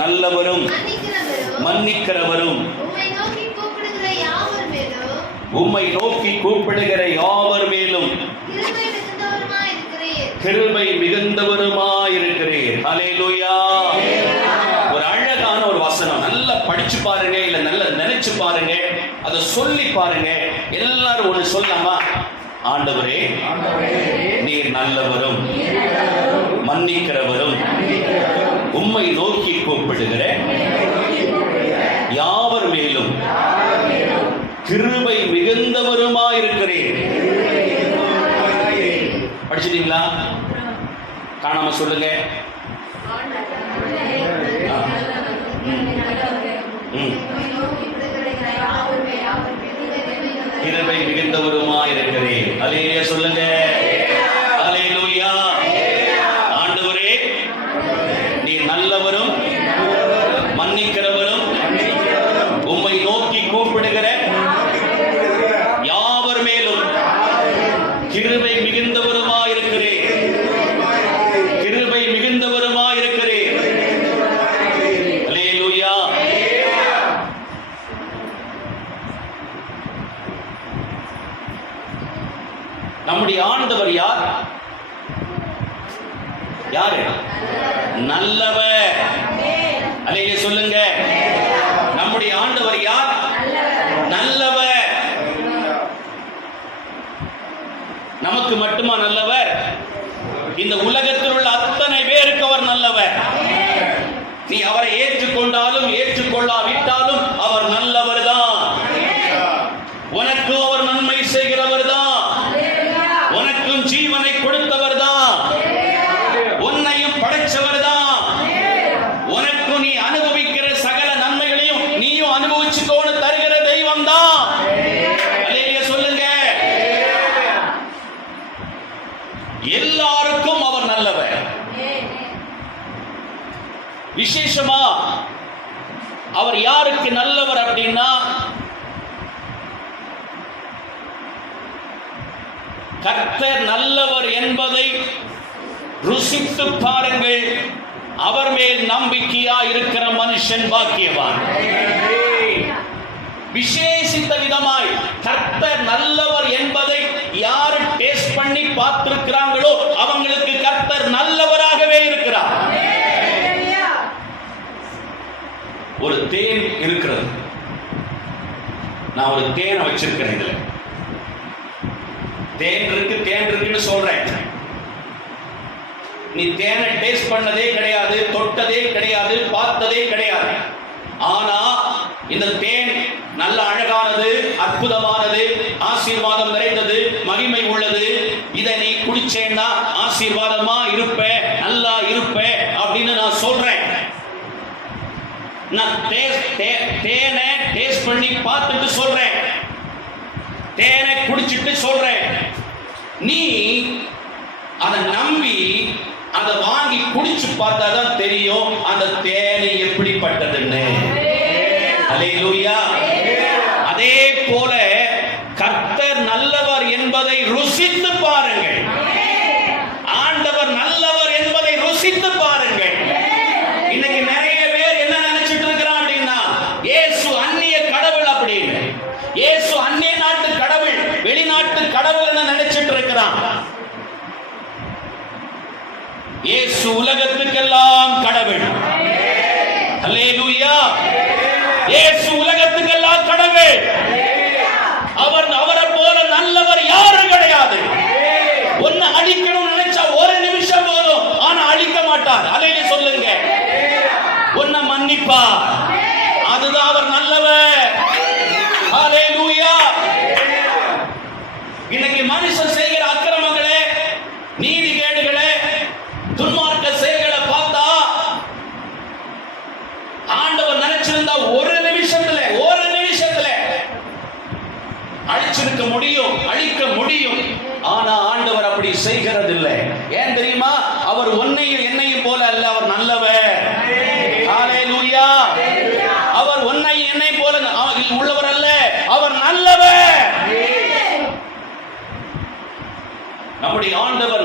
நல்லவரும் மன்னிக்கிறவரும் உம்மை நோக்கி கூப்பிடுகிற யாவர் மேலும்? உம்மை நோக்கி கூப்பிடுகிற யாவர் மேலும்? கிருபை மிகுந்தவருமாய் இருக்கிறீர் கிருபை மிகுந்தவருமாயிருக்கிறீர். ஹalleluya. ஒரு அழகான ஒரு வசனம். நல்லா படிச்சு பாருங்க இல்ல நல்லா நினைச்சு பாருங்க அதை சொல்லி பாருங்க. எல்லாரும் ஒண்ணு சொல்லாமா ஆண்டவரே நீர் நல்லவரும் மன்னிக்கிறவரும். உம்மை நோக்கி கூப்பிடுகிற யாவர் மேலும்? கிருபை மிகுந்தவருமாயிருக்கிறேன். படிச்சிட்டீங்களா? காணாம சொல்லுங்க. ஆ. ம். கிருபை மிகுந்தவருமாயிருக்கிறேன். அலேலியா சொல்லுங்க அலேலூயா ஆண்டவரே நீர் நல்லவரும் மன்னிக்கிறவரும் உம்மை நோக்கி கூப்பிடுகிற யாவர் மேலும் கிருபை மிகுந்தவருமாயிருக்கிறேன் கிருபை மிகுந்தவருமாயிருக்கிறேன் அல்லேலூயா நம்முடைய ஆண்டவர் யார்? யாரு? நல்லவர். அல்லேலூயா சொல்லுங்க. நம்முடைய ஆண்டவர் யார்? நல்லவர். நமக்கு மட்டுமா நல்லவர்? இந்த உலகத்தில் உள்ள அத்தனை பேருக்கு அவர் நல்லவர். நீ அவரை ஏற்றுக்கொண்டாலும் ஏற்றுக்கொள்ளாவிட்டாலும் அவர் நல்லவர் தான் உனக்கும் அவர் நன்மை செய்கிறவர் தான் உனக்கும் ஜீவனை கொடுத்தவர் தான் உன்னையும் படைச்சவர் தான் உனக்கும் நீ அனுபவிக்கிற சகல நன்மைகளையும் நீயும் அனுபவிச்சுக்கோன்னு தருகிற தெய்வம் தான் சொல்லுங்க எல்லாருக்கும் அவர் நல்லவர் விசேஷமா? அவர் யாருக்கு நல்லவர் அப்படின்னா கர்த்தர் நல்லவர் என்பதை ருசித்து பாருங்கள். அவர் மேல் நம்பிக்கையா இருக்கிற மனுஷன் பாக்கியவான். விசேஷித்த விதமாய் கர்த்தர் நல்லவர் என்பதை யாரு டேஸ்ட் பண்ணி பார்த்திருக்கிறாங்களோ அவங்களுக்கு கர்த்தர் நல்லவர் இருக்கிறார் ஒரு தேன் இருக்கிறது. நான் ஒரு தேனை வச்சிருக்கிறேன் இதில். தேன் இருக்கு தேன் இருக்குன்னு சொல்றேன். நீ தேனை டேஸ்ட் பண்ணதே கிடையாது தொட்டதே கிடையாது பார்த்ததே கிடையாது. ஆனா இந்த தேன் நல்ல அழகானது அற்புதமானது ஆசீர்வாதம் நிறைந்தது மகிமை உள்ளது. இதை நீ குடிச்சேன்னா ஆசீர்வாதமா இருப்ப நல்லா இருப்ப அப்படின்னு நான் சொல்றேன். நான் டேஸ்ட் தேனை டேஸ்ட் பண்ணி பார்த்துட்டு சொல்றேன். தேனை குடிச்சிட்டு சொல்றேன். நீ அதை நம்பி அதை வாங்கி குடிச்சு பார்த்தா தான் தெரியும் அந்த தேனை எப்படிப்பட்டதுன்னு. அல்லேலூயா அதே போல கர்த்தர் நல்லவர் என்பதை ருசித்து பாருங்கள் ஆண்டவர் நல்லவர் என்பதை ருசித்து பாருங்கள் இன்னைக்கு நிறைய பேர் என்ன நினைச்சிட்டு இருக்கிறான் அப்படின்னா இயேசு அந்நிய கடவுள் அப்படின்னு இயேசு அந்நிய நாட்டு கடவுள் வெளிநாட்டு கடவுள் நினைச்சிட்டு இருக்கிறான் இயேசு உலகத்துக்கெல்லாம் கடவுள். அல்லேலூயா இயேசு உலகத்துக்கெல்லாம் கடவுள் அவர் அவரை போல நல்லவர் யாரும் கிடையாது ஒன்னு அழிக்கணும் நினைச்சா ஒரு நிமிஷம் போதும் ஆனா அழிக்க மாட்டார் அலையில சொல்லுங்க உன்னை மன்னிப்பார் அதுதான் அவர் நல்லவர் ஹalleluya இன்னைக்கு மனுஷன் செய்கிற அக்கிரமங்களே நீதிகேடுகளே துன்மார்க்க செயல்களை பார்த்தா ஆண்டவர் நினைச்சிருந்தா ஒரு நிமிஷத்துல ஒரு நிமிஷத்துல அழிச்சிருக்க முடியும் அழிக்க முடியும். ஆனா ஆண்டவர் அப்படி செய்கிறதில்லை. ஏன் தெரியுமா? அவர் உன்னையும் என்னையும் போல அல்ல அவர் நல்லவர். அவர் உன்னையும் என்னை போல உள்ளவர் அல்ல அவர் நல்லவர். நம்முடைய ஆண்டவர்